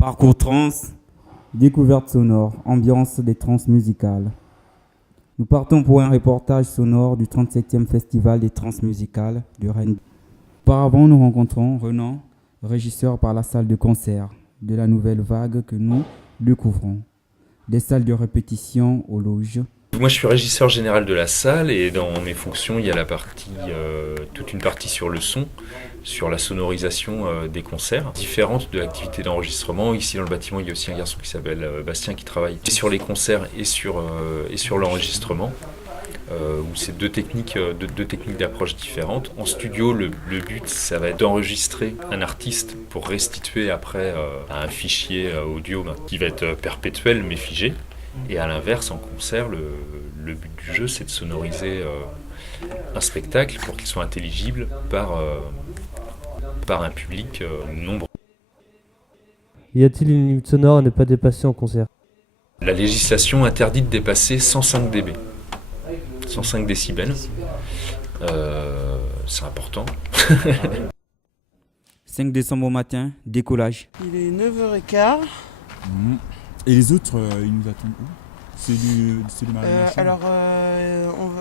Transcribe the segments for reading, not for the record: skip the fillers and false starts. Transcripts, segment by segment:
Parcours trans, découverte sonore, ambiance des trans musicales. Nous partons pour un reportage sonore du 37e Festival des trans musicales de Rennes. Auparavant, nous rencontrons Renan, régisseur par la salle de concert de la nouvelle vague que nous découvrons. Des salles de répétition aux loges. Moi je suis régisseur général de la salle et dans mes fonctions il y a la partie, toute une partie sur le son, sur la sonorisation des concerts, différente de l'activité d'enregistrement. Ici dans le bâtiment il y a aussi un garçon qui s'appelle Bastien qui travaille sur les concerts et sur l'enregistrement. Où c'est deux techniques d'approche différentes. En studio, le but, ça va être d'enregistrer un artiste pour restituer après un fichier audio qui va être perpétuel mais figé. Et à l'inverse, en concert, le but du jeu, c'est de sonoriser un spectacle pour qu'il soit intelligible par un public nombreux. Y a-t-il une limite sonore à ne pas dépasser en concert ? La législation interdit de dépasser 105 dB. 105 décibels. C'est important. 5 décembre au matin, décollage. Il est 9h15. Et les autres, ils nous attendent où ? C'est du Marie-Lachambre. Alors,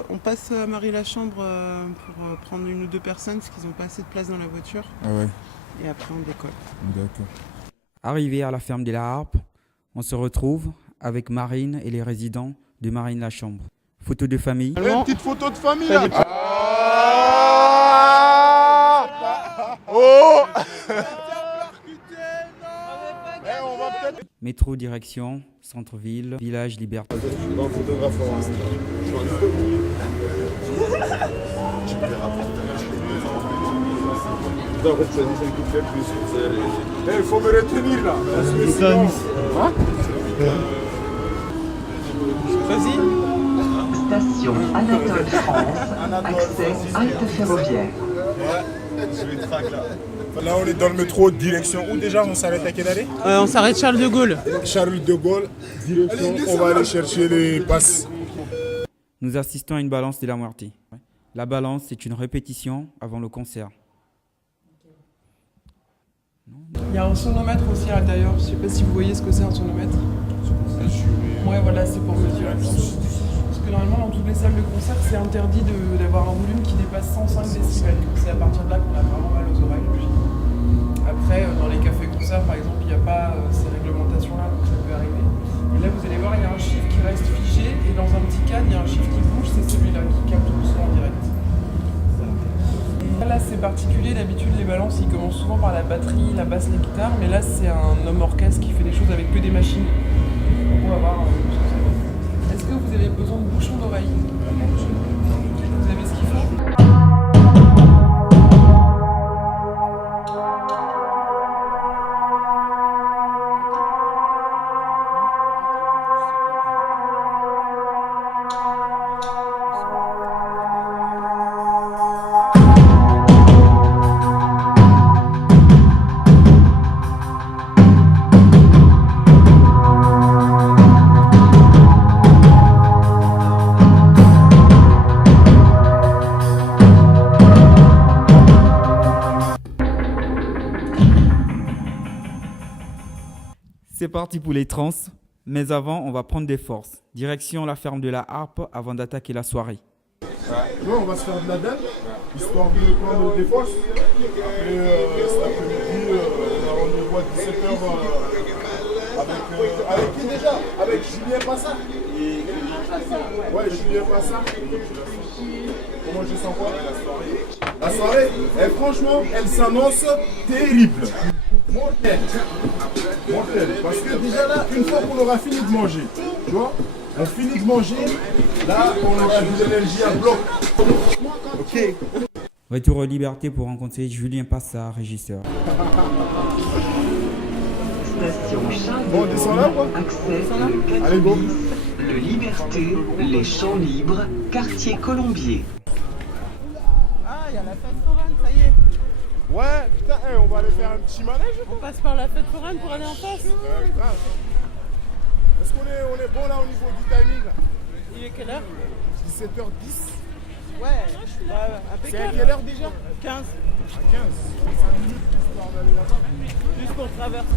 on passe à Marie-Lachambre pour prendre une ou deux personnes parce qu'ils n'ont pas assez de place dans la voiture. Ah ouais, Et après, on décolle. d'accord. Arrivé à la ferme de la Harpe, on se retrouve avec Marine et les résidents de Marine-Lachambre. Photo de famille. Une petite photo de famille là. Oh. Métro direction, centre-ville, village Liberté. Je suis pas un photographe. Il faut me retenir là. Vas-y. Station Anatole France, accès halte ferroviaire. Là on est dans le métro, direction où déjà on s'arrête à quelle allée? On s'arrête Charles de Gaulle. Charles de Gaulle, direction, on va aller chercher les passes. Nous assistons à une balance de la moitié. La balance, c'est une répétition avant le concert. Il y a un sonomètre aussi à l'intérieur. Je sais pas si vous voyez ce que c'est un sonomètre. Ouais, voilà, c'est pour mesurer. Parce que normalement, dans toutes les salles de concert, c'est interdit d'avoir un volume qui dépasse 105 décibels. C'est à partir de là qu'on a vraiment mal aux oreilles. Après, dans les cafés-concerts, par exemple, il n'y a pas ces réglementations-là, donc ça peut arriver. Et là, vous allez voir, il y a un chiffre qui reste figé, et dans un petit cadre, il y a un chiffre qui bouge, c'est celui-là qui capte le son en direct. Et là, c'est particulier, d'habitude, les balances, ils commencent souvent par la batterie, la basse, la guitare, mais là, c'est un homme orchestre qui fait des choses avec que des machines. Donc, on va voir. Est-ce que vous avez besoin de bouchons d'oreille? Vous avez ce qu'il faut? C'est parti pour les trans, mais avant, on va prendre des forces. Direction la ferme de la Harpe avant d'attaquer la soirée. Nous on va se faire de la dalle, histoire de prendre des forces. Après cet après-midi, on a rendez-vous à 17h avec qui déjà? Avec Julien Passat. Ouais, Julien Passat. Comment je sens quoi? La soirée, et franchement, elle s'annonce terrible. Mortel. Parce que déjà là, une fois qu'on aura fini de manger, tu vois, on finit de manger, là, on aura de l'énergie à bloc. Ok. Retour aux libertés pour rencontrer Julien Passat, régisseur. Station Charles Bon, on de descend là, quoi. Gaulle, accès le Allez, go. 4 de Liberté, les Champs Libres, quartier Colombier. Ah, il y a la fête foraine, ça y est. Ouais, putain, on va aller faire un petit manège. On passe par la fête foraine pour aller en face. Grave. Est-ce qu'on est bon là au niveau du timing là? Il est quelle heure? 17h10. Ouais, C'est à impeccable. quelle heure déjà? 15. Juste pour traverser.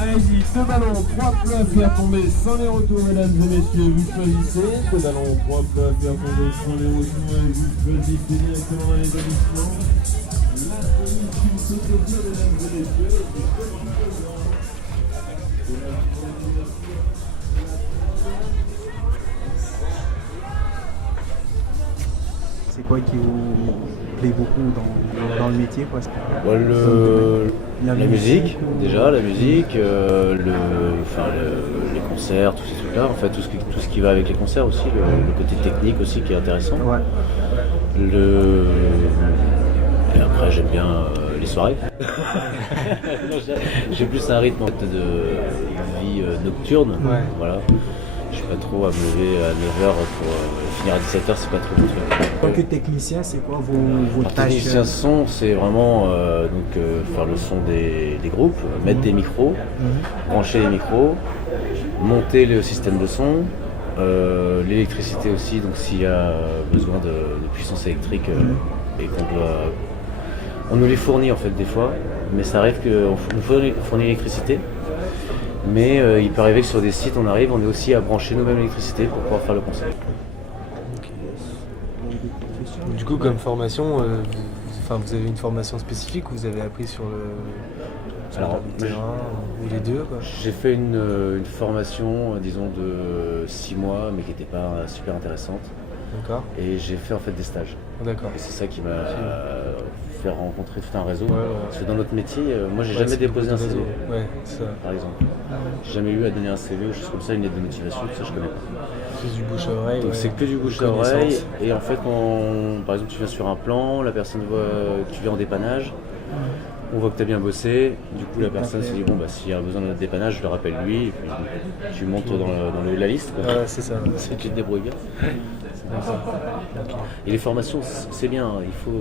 Allez-y, ce ballon, 3 plats à faire tomber sans les retours, mesdames et messieurs, vous choisissez. Ce ballon, 3 plats à faire tomber sans les retours, et vous choisissez directement dans les établissements. La police s'autofie, mesdames et messieurs. C'est quoi qui vous plaît beaucoup dans le métier quoi? La musique, déjà, la musique, les concerts, tous ces trucs-là, en fait, tout ce qui va avec les concerts aussi, le côté technique aussi qui est intéressant. Ouais. Et après, j'aime bien les soirées. J'ai plus un rythme en fait, de vie nocturne. Ouais. Voilà. Je suis pas trop à me lever à 9h pour finir à 17h, c'est pas trop mon truc. En tant que technicien, c'est quoi vos Alors, tâches? technicien son, c'est vraiment faire le son des groupes, mettre des micros, brancher les micros, monter le système de son, l'électricité aussi, donc s'il y a besoin de puissance électrique et on nous les fournit en fait des fois, mais ça arrive qu'on nous fournit l'électricité. Mais il peut arriver que sur des sites, on est aussi à brancher nous-mêmes l'électricité pour pouvoir faire le concert. Du coup, comme formation, vous avez une formation spécifique ou vous avez appris sur le terrain ou les deux quoi? J'ai fait une formation, disons, de 6 mois, mais qui n'était pas super intéressante. D'accord. Et j'ai fait en fait des stages. D'accord. Et c'est ça qui m'a fait rencontrer tout un réseau. Ouais. Parce que dans notre métier, moi j'ai jamais déposé un CV, Ouais, ça. par exemple. J'ai jamais eu à donner un CV ou choses comme ça, une lettre de motivation, tout ça je connais pas. C'est du bouche à oreille. Donc ouais. c'est que du bouche à oreille. Et en fait, par exemple, tu viens sur un plan, la personne voit que tu viens en dépannage, on voit que tu as bien bossé, du coup la personne se dit bon s'il y a besoin de notre dépannage, je le rappelle lui, et puis tu montes dans la liste. Quoi. Ouais, c'est ça. Tu te débrouilles bien. Et les formations, c'est bien,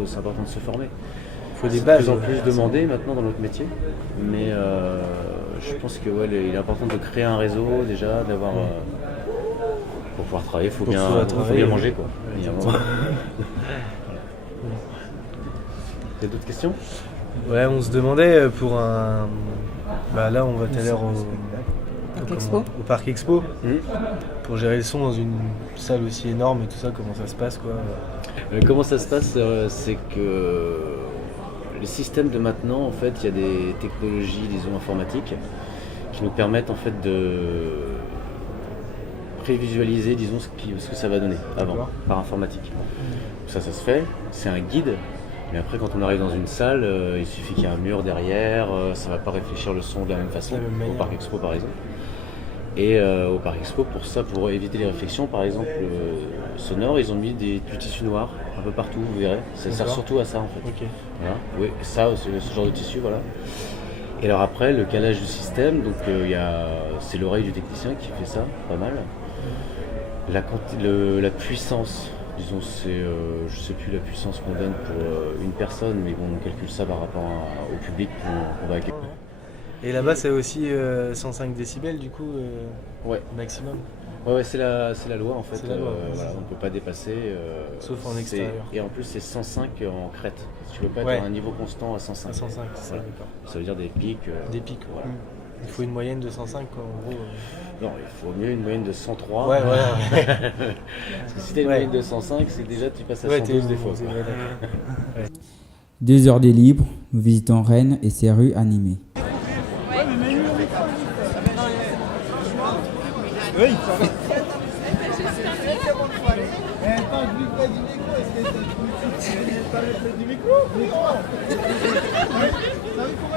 c'est important de se former. Il faut des C'est bases. de plus en plus demandé maintenant dans notre métier, mais je pense que il est important de créer un réseau déjà, d'avoir pour pouvoir travailler, il faut bien manger quoi. Il y a d'autres questions? Ouais, on se demandait pour un. Là, on va tout à l'heure au Parc Expo. Pour gérer le son dans une salle aussi énorme et tout ça, comment ça se passe quoi? Comment ça se passe, c'est que les systèmes de maintenant, en fait, il y a des technologies, disons, informatiques qui nous permettent en fait de prévisualiser, disons, ce que ça va donner avant, par informatique. Ça se fait, c'est un guide. Mais après, quand on arrive dans une salle, il suffit qu'il y ait un mur derrière, ça ne va pas réfléchir le son de la même façon, au Parc Expo par exemple. Et au Parc Expo, pour éviter les réflexions, par exemple, sonore, ils ont mis du tissu noir un peu partout, vous verrez. Ça sert surtout à ça en fait. Okay. Voilà. Oui, ça, ce genre de tissu, voilà. Et alors après, le calage du système, donc c'est l'oreille du technicien qui fait ça, pas mal. La puissance. Disons, je sais plus la puissance qu'on donne pour une personne, mais bon, on calcule ça par rapport au public qu'on va accueillir. Et là-bas, c'est aussi 105 décibels du coup, ouais. Maximum. Ouais, c'est la loi en fait. C'est la loi, voilà, on ne peut pas dépasser. Sauf en extérieur. Et en plus, c'est 105 en crête. Tu ne peux pas être à un niveau constant à 105. À 105, c'est voilà. D'accord. Ça veut dire des pics. Des pics, voilà. Il faut une moyenne de 105 quoi, en gros. Non, il faut mieux une moyenne de 103. Ouais, voilà. Parce que si tu as une moyenne de 105, c'est déjà tu passes à 112 des fois. 2 heures de libre, nous visitons Rennes et ses rues animées.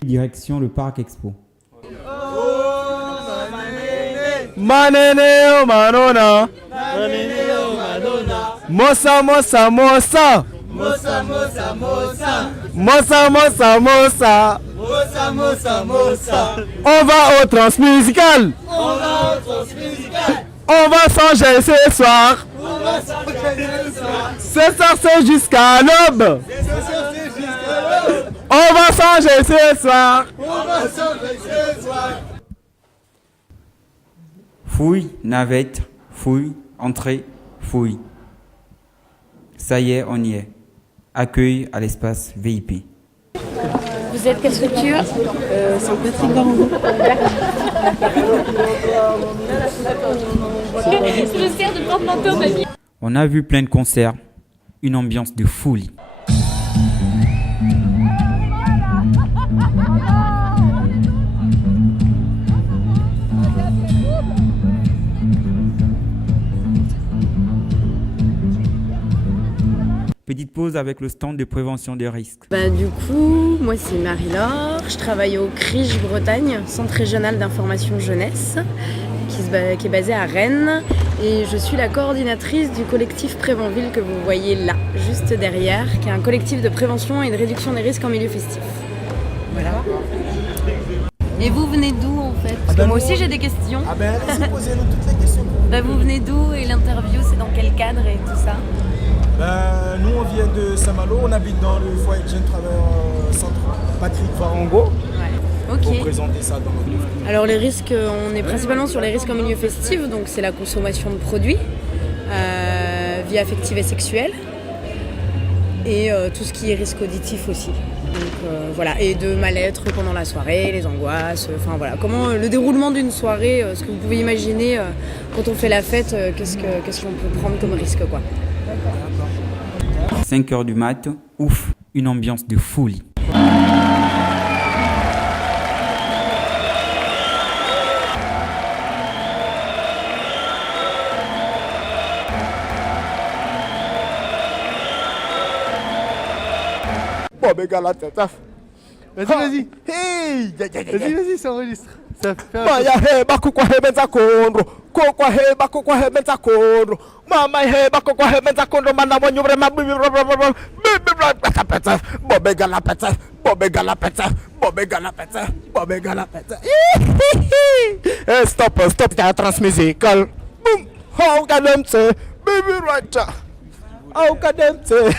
Direction le Parc Expo. Manene o manona. Manene o manona. Mosa mosa mosa. Mosa mosa mosa. Mosa mosa mosa. Mosa mosa mosa. On va au transmusical. On va au transmusical. On va s'enjailler ce soir. On Ce soir c'est jusqu'à l'aube. On va changer ce soir. Fouille, navette, fouille, entrée, fouille. Ça y est, on y est. Accueil à l'espace VIP. Vous êtes quelle structure Saint-Patrick d'Arango. Je sers de porte-manteau, mamie. On a vu plein de concerts, une ambiance de folie. Petite pause avec le stand de prévention des risques. Du coup, moi c'est Marie-Laure, je travaille au CRIJ Bretagne, Centre régional d'information jeunesse, qui est basé à Rennes. Et je suis la coordinatrice du collectif Prévenville que vous voyez là, juste derrière, qui est un collectif de prévention et de réduction des risques en milieu festif. Voilà. Et vous venez d'où en fait? Parce que moi aussi j'ai des questions. Posez-nous toutes les questions. Vous venez d'où et l'interview c'est dans quel cadre et tout ça? Nous on vient de Saint-Malo, on habite dans le foyer de jeunes travailleurs centre Patrick d'Arango. Ok. Pour présenter ça dans notre livre. Alors les risques, on est principalement sur les risques en milieu festif, donc c'est la consommation de produits, vie affective et sexuelle, et tout ce qui est risque auditif aussi. Donc voilà, et de mal-être pendant la soirée, les angoisses, enfin voilà, comment le déroulement d'une soirée, ce que vous pouvez imaginer quand on fait la fête, qu'est-ce qu'on peut prendre comme risque quoi. 5h du mat, ouf, une ambiance de folie. Bon, mais gars, la tête. Vas-y. Hey! Vas-y, ça enregistre. Ça fait un Maya heba kukwahebeza kondro kokwa heba kukwahebeza kondro mama heba kukwahebeza kondro mana wanyubre mabibi bobega la peta bobega la peta bobega la peta bobega la peta. Stop ta transmusical boom how can them say baby right how can them say